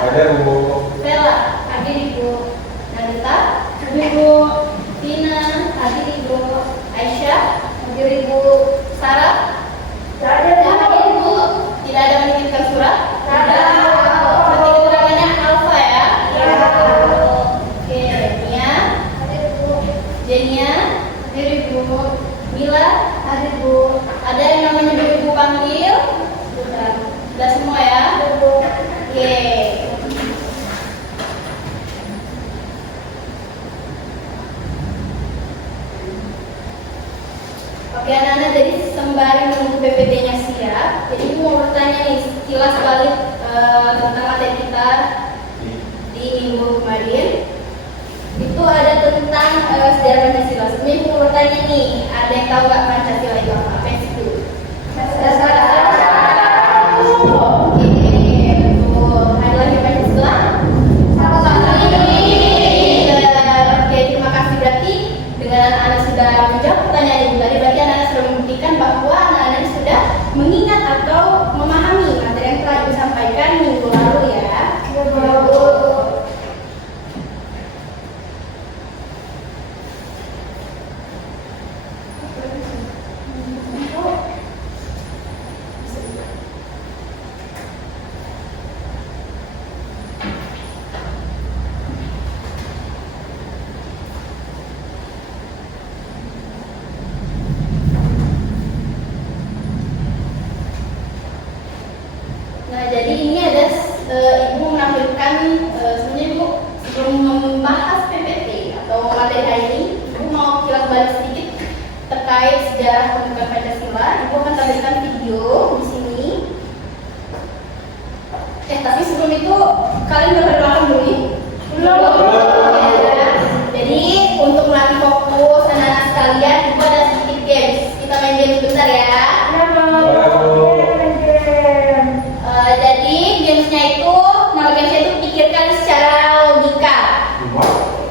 Ada Bu. Bella, hadir Ibu. Nalita, hadir Ibu. Tina, hadir Ibu. Aisyah, hadir Ibu. Sarah, hadir Ibu. Tidak ada menitipkan surat? Tidak. Berarti keterangannya Alfa ya? Oke, Nia, hadir Ibu. Jenia, hadir Ibu. Mila, hadir Bu. Ada yang namanya Ibu panggil? Sudah semua ya? Oke. Oke anak-anak, jadi sembari menunggu PPT-nya siap, jadi Ibu mau bertanya nih sekilas balik tentang materi kita di minggu kemarin. Itu ada tentang sejarah Pancasila. Sebenarnya Ibu mau bertanya nih, ada yang tahu nggak Pancasila itu apa? Apa itu? Oke, betul. Ada lagi Pancasila? Oke, terima kasih. Berarti dengan anak-anak sudah menjawab pertanyaan Ibu tadi, berarti anak-anak sudah membuktikan bahwa anak-anak sudah mengingat atau memahami materi yang telah Ibu sampaikan minggu lalu ya. Nah, jadi ini ada Ibu menampilkan sebenarnya Ibu sebelum membahas PPT atau materi hari ini, Ibu mau kilas balik sedikit terkait sejarah pembentukan Pancasila. Ibu akan tampilkan video di sini. Tapi sebelum itu kalian udah berdoa dulu nih? Belum. Ya. Jadi untuk melatih fokus anak-anak sekalian, Ibu ada sedikit games. Kita main game sebentar ya. Jadi gamesnya itu, nama gamesnya itu pikirkan secara logika.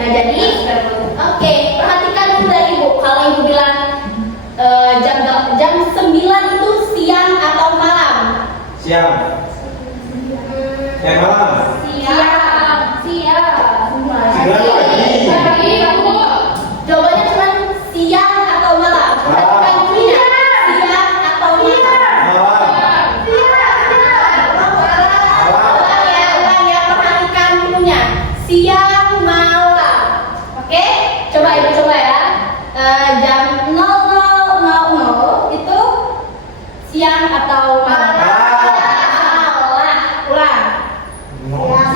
Nah jadi, oke, perhatikan dulu dari Ibu. Kalau Ibu bilang jam 9 itu siang atau malam? Siang. Siang malam. Siang. Pagi. Jawabannya cuma siang atau malam. Perhatikan dulu ya. Siang atau malam. Siang malam. Oke? Coba Ibu coba ya. Jam 00.00 itu siang atau malam? Ulang.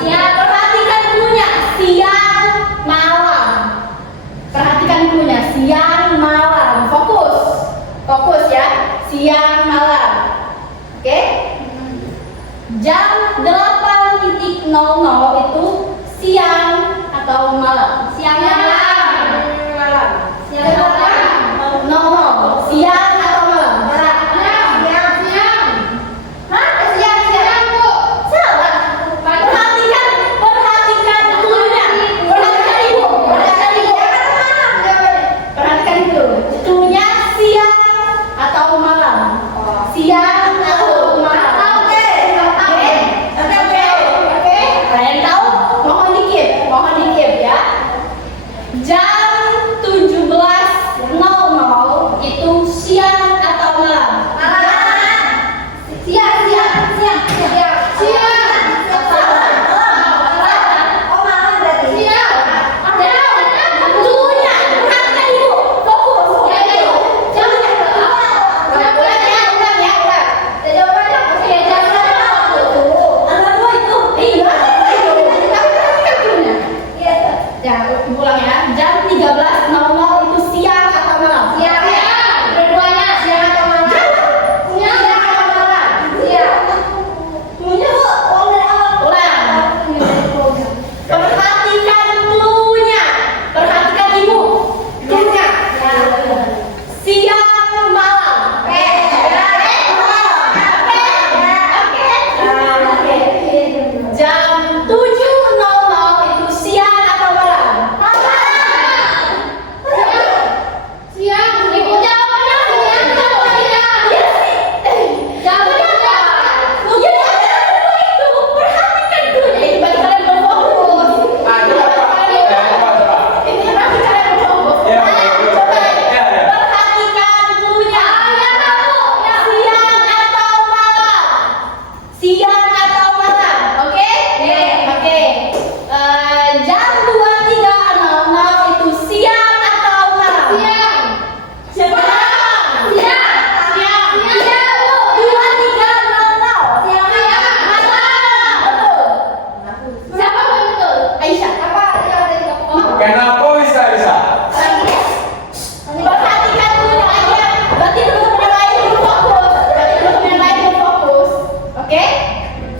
Siang, perhatikan dulunya. Siang malam. Perhatikan dulunya. Siang malam. Fokus ya. Siang malam. Oke? Jam 8.00 itu siang atau malam? Siang malam. Siang malam. No. Siang atau malam? Siang. Hah? Siang Bu. Salah. Perhatikan dulunya. Perhatikan Ibu. Perhatikan dulu. Dulunya siang atau malam? Siang atau malam? Oke. Kalian tahu? Mohon dikip ya.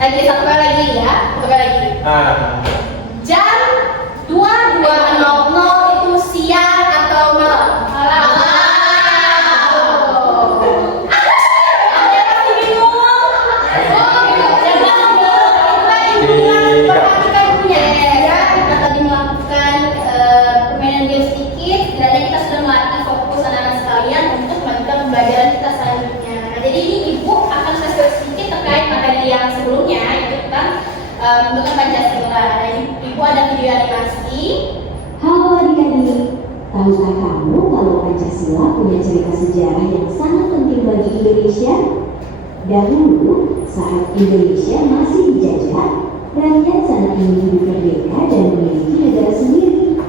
Satu kali lagi ya, satu kali lagi. Jam 22.00 itu siang atau malam? Malam. Pembelajaran kita selanjutnya. Nah, jadi ini Ibu akan kasih sedikit terkait materi yang sebelumnya, yaitu tentang bentukan Pancasila. Dan Ibu ada video animasi. Halo adik-adik, tahukah kamu kalau Pancasila punya cerita sejarah yang sangat penting bagi Indonesia? Dahulu, saat Indonesia masih dijajah, rakyat sangat ingin hidup merdeka dan memiliki negara sendiri.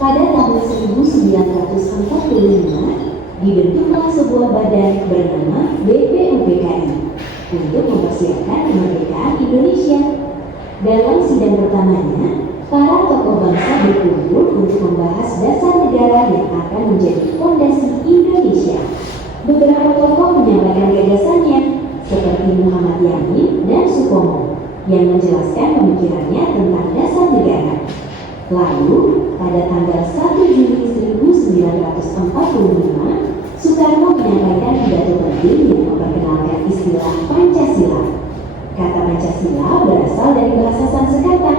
Pada tahun 1945, dibentuklah sebuah badan bernama BPUPKI untuk mempersiapkan kemerdekaan Indonesia. Dalam sidang pertamanya, para tokoh bangsa berkumpul untuk membahas dasar negara yang akan menjadi fondasi Indonesia. Beberapa tokoh menyampaikan gagasannya, seperti Muhammad Yamin dan Supomo, yang menjelaskan pemikirannya tentang dasar negara. Lalu, pada tanggal 1 Juli 1945, Soekarno menyampaikan pidato penting yang memperkenalkan istilah Pancasila. Kata Pancasila berasal dari bahasa Sanskerta,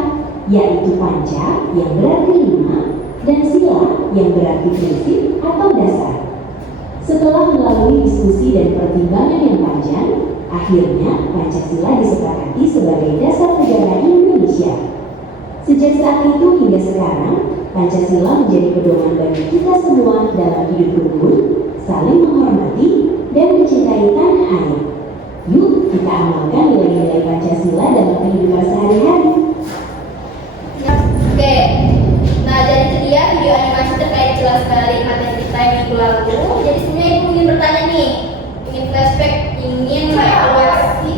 yaitu panca yang berarti lima dan sila yang berarti prinsip atau dasar. Setelah melalui diskusi dan pertimbangan yang panjang, akhirnya Pancasila disepakati sebagai dasar negara Indonesia. Sejak saat itu hingga sekarang, Pancasila menjadi pedoman bagi kita semua dalam hidup rukun, saling menghormati, dan mencintai tanah air. Yuk kita amalkan nilai-nilai Pancasila dalam kehidupan sehari-hari. Oke, nah jadi itu dia video animasi terkait jelas sekali materi kita yang minggu lalu. Jadi sebenarnya Ibu ingin bertanya nih, ingin flashback, ingin mengevaluasi,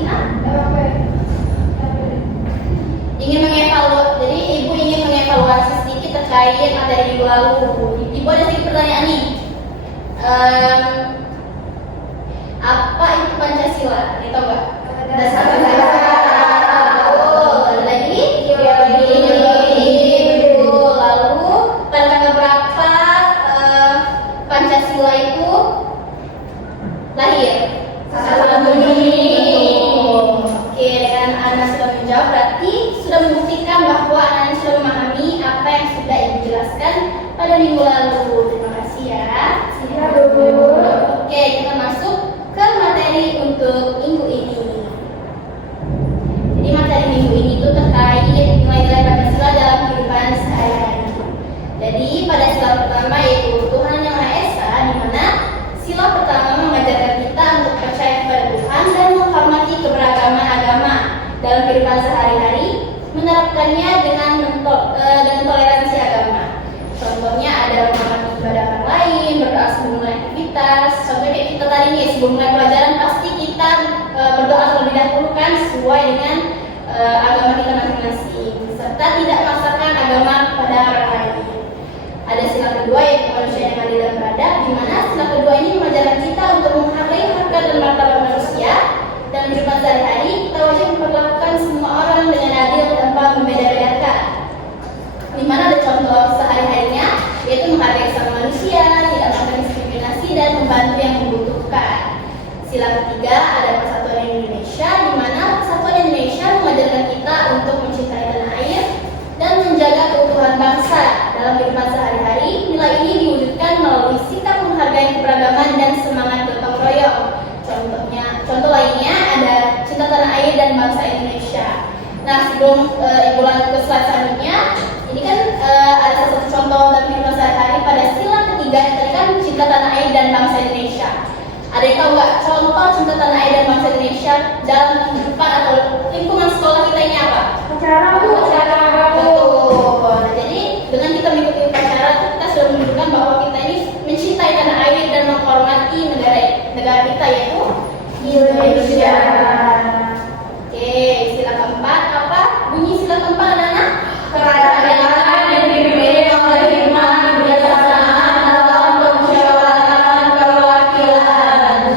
jadi Ibu ingin mengevaluasi sedikit terkait materi minggu lalu. Ibu ada sedikit pertanyaan nih. Apa itu Pancasila? Ini tahu nggak? Dasar negara. Lagi ideologi. Lalu pada tanggal berapa Pancasila itu lahir? 1 Juni. Oke, dengan Anda sudah menjawab, berarti sudah membuktikan bahwa Anda sudah memahami apa yang sudah Ibu jelaskan pada minggu lalu. Terima kasih ya. Oke, kita masuk ke materi untuk minggu ini. Jadi materi minggu ini itu terkait nilai-nilai Pancasila dalam kehidupan sehari-hari. Jadi pada sila pertama yaitu Tuhan Yang Maha Esa, di mana sila pertama mengajarkan kita untuk percaya kepada Tuhan dan menghormati keberagaman agama dalam kehidupan sehari-hari, menerapkannya dengan toleransi agama. Contohnya ada menghormati ibadah orang lain, berdoa sebelum mulai aktivitas. Contohnya kayak kita tadi nih, sebelum mulai pelajaran pasti kita berdoa terlebih dahulu kan sesuai dengan agama kita masing-masing, serta tidak memaksakan agama kepada orang lain. Ada sila kedua yaitu manusia yang adil dan beradab, di mana sila kedua ini mengajarkan kita untuk menghargai harkat dan martabat manusia. Dalam kehidupan sehari-hari kita wajib memperlakukan semua orang dengan adil tanpa membeda-bedakan. Di mana ada contoh sehari-harinya yaitu menghargai sesama manusia, tidak melakukan diskriminasi dan membantu yang membutuhkan. Sila ketiga ada Persatuan Indonesia, di mana Persatuan Indonesia mengajarkan kita untuk mencintai tanah air dan menjaga keutuhan bangsa dalam kehidupan sehari-hari. Nilai ini diwujudkan melalui sikap menghargai keberagaman dan semangat gotong royong. Contoh lainnya ada cinta tanah air dan bangsa Indonesia. Nah, sebelum Ibu lanjut ke slide selanjutnya, ini kan ada salah satu contoh dalam kehidupan sehari-hari pada sila ketiga yang tadi kan cinta tanah air dan bangsa Indonesia. Ada yang tahu nggak contoh cinta tanah air dan bangsa Indonesia dalam kehidupan atau lingkungan sekolah kita ini apa? Upacara. Nah, jadi dengan kita mengikuti upacara, kita sudah menunjukkan bahwa kita ini mencintai tanah air dan menghormati negara kita yaitu Indonesia. Oke, sila keempat apa? Bunyi sila keempat adalah kerajaan yang dipimpin oleh hikmah kebijaksanaan dalam permusyawaratan perwakilan.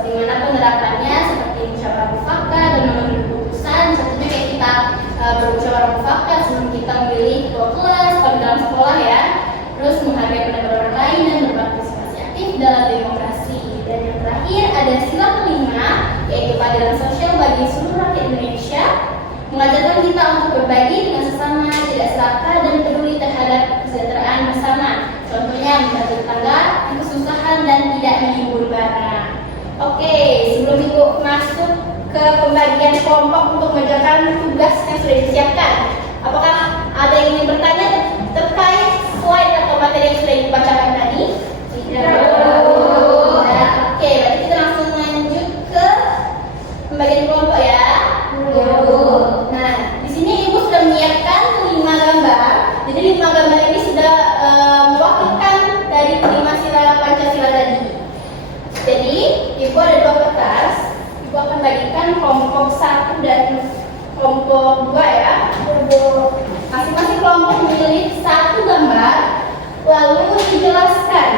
Di mana penerapannya seperti musyawarah mufakat dan mengambil keputusan terus menghargai pendapat orang lain dan berpartisipasi aktif dalam demokrasi. Dan yang terakhir ada sila kelima, yaitu keadilan sosial bagi seluruh rakyat Indonesia, mengajarkan kita untuk berbagi dengan sesama, tidak serakah dan peduli terhadap kesejahteraan bersama. Contohnya membantu tetangga yang kesusahan dan tidak menghibur barang. Oke, sebelum Ibu masuk ke pembagian kelompok untuk mengerjakan tugas yang sudah disiapkan, apakah ada yang ingin bertanya terkait slide atau materi yang sudah dibacakan tadi? Tidak. Oke, berarti kita langsung lanjut ke pembagian kelompok ya. Nah, di sini Ibu sudah menyiapkan 5 gambar. Jadi 5 gambar ini sudah mewakilkan dari 5 sila Pancasila tadi. Jadi, Ibu ada 2 kertas. Ibu akan bagikan kelompok 1 dan kelompok 2 ya. Masing-masing kelompok memilih 1 gambar, lalu dijelaskan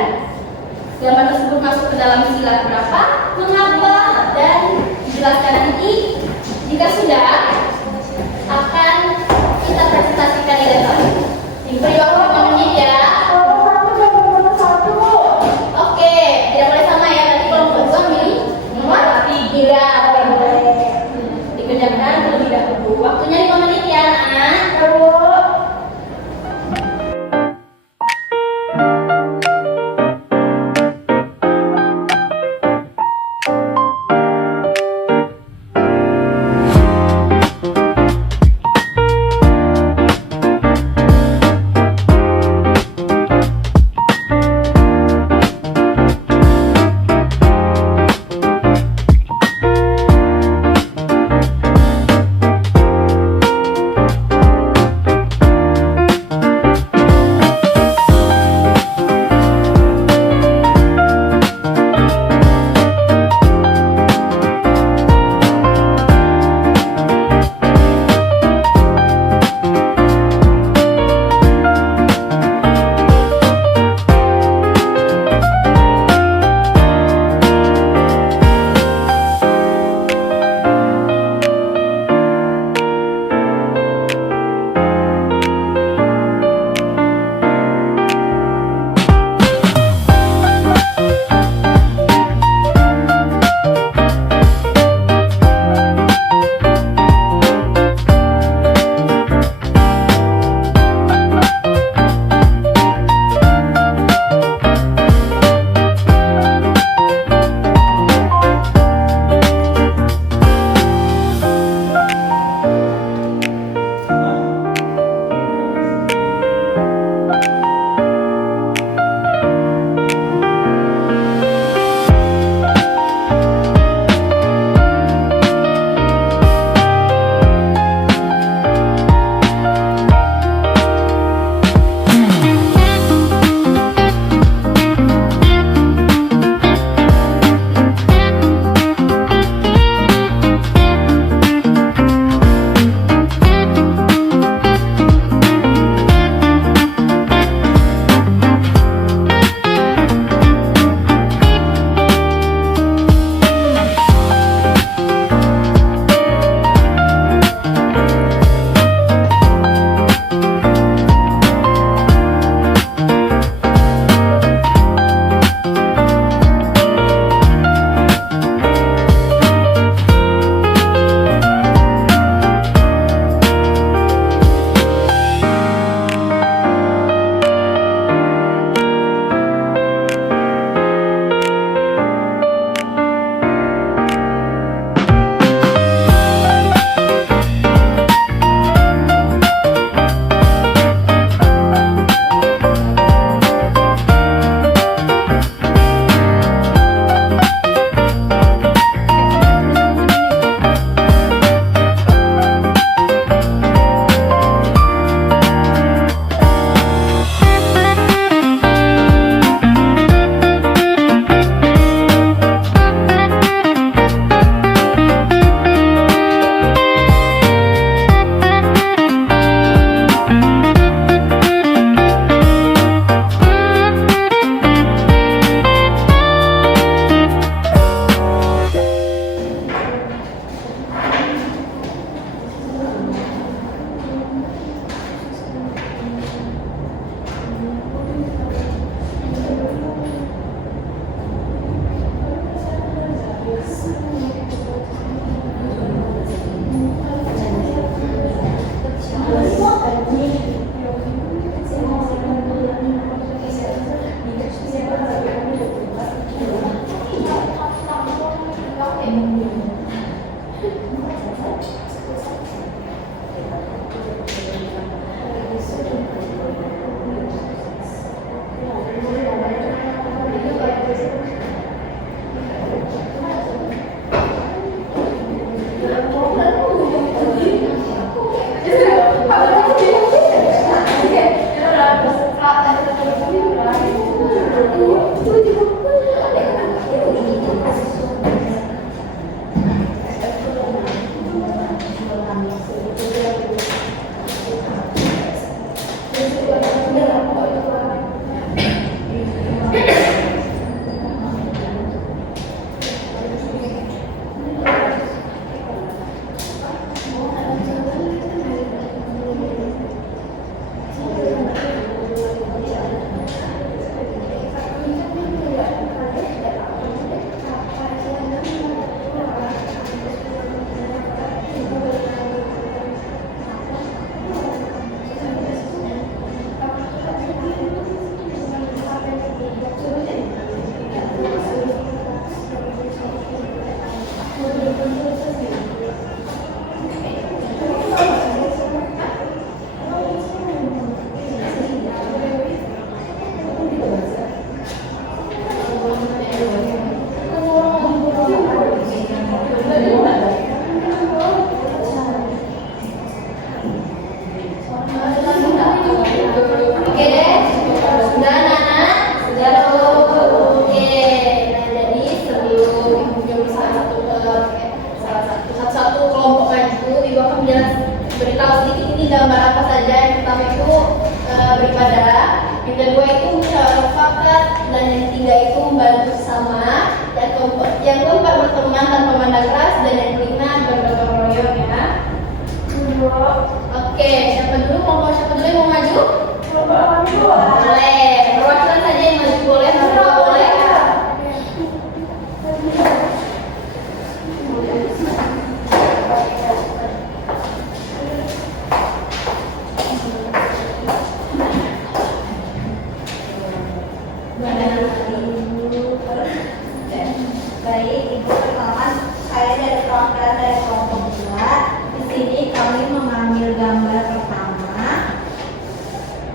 gambar tersebut masuk ke dalam sila berapa, mengapa, dan dijelaskan nanti. Jika sudah, akan kita presentasikan di depan. Diberi waktu 5 menit ya. Oke, tidak boleh sama ya. Tadi kelompok 2 milih nomor 3. Dikerjakan terlebih dahulu. Waktunya 5 menit ya, Nak.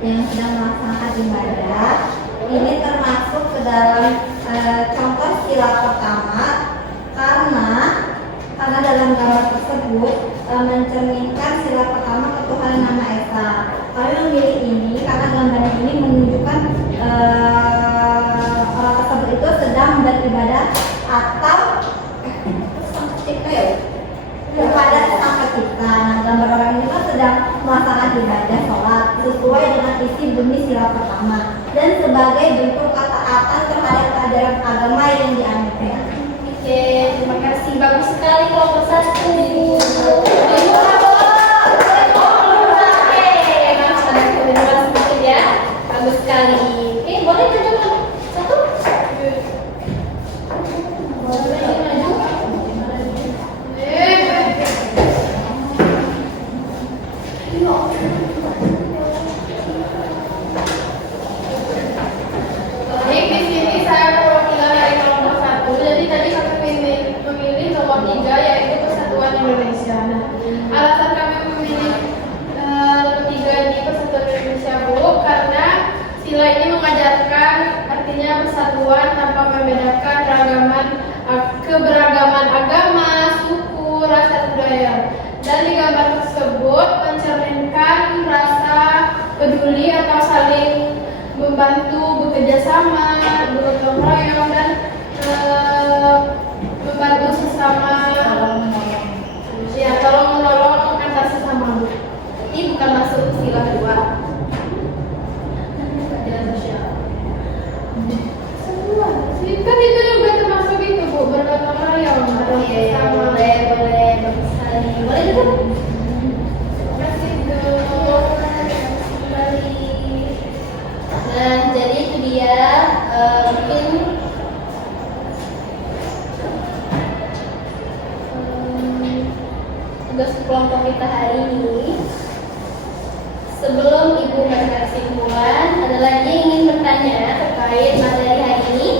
yang sedang melaksanakan ibadah. Ini termasuk ke dalam contoh sila pertama karena dalam gambar tersebut mencerminkan sila pertama ketuhanan Nama Esa. Kami memilih ini karena gambar ini menunjukkan orang tersebut itu sedang beribadah atau kepada Sang Pencipta. Nah, gambar orang ini kan sedang melaksanakan ibadah sholat sesuai dengan isi bunyi sila pertama dan sebagai bentuk ketaatan terhadap ajaran agama yang dianutnya. Oke, terima kasih. Bagus sekali kelompok satu. Bagus sekali. Oke, boleh coba satu. Boleh maju. Baik, di sini saya perwakilan dari kelompok satu. Jadi tadi kami memilih nomor 3 yaitu Persatuan Indonesia. Nah, alasan kami memilih nomor 3 ini Persatuan Indonesia Bu, karena sila ini mengajarkan artinya persatuan tanpa membedakan keberagaman agama, suku, ras, budaya. Dan di gambar tersebut mencerminkan rasa peduli atau saling membantu, bekerja sama, bergotong royong dan membantu sesama. Ya, tolong menolong antar sesama. Ini bukan masuk sila kedua. Kan itu juga termasuk itu Bu, bergotong royong. Oke, boleh, bagus sekali. Boleh juga. Terima kasih Bu. Kembali. Nah, jadi itu dia mungkin tugas kelompok kita hari ini. Sebelum Ibu memberikan kesimpulan, ada lagi yang ingin bertanya terkait materi hari ini?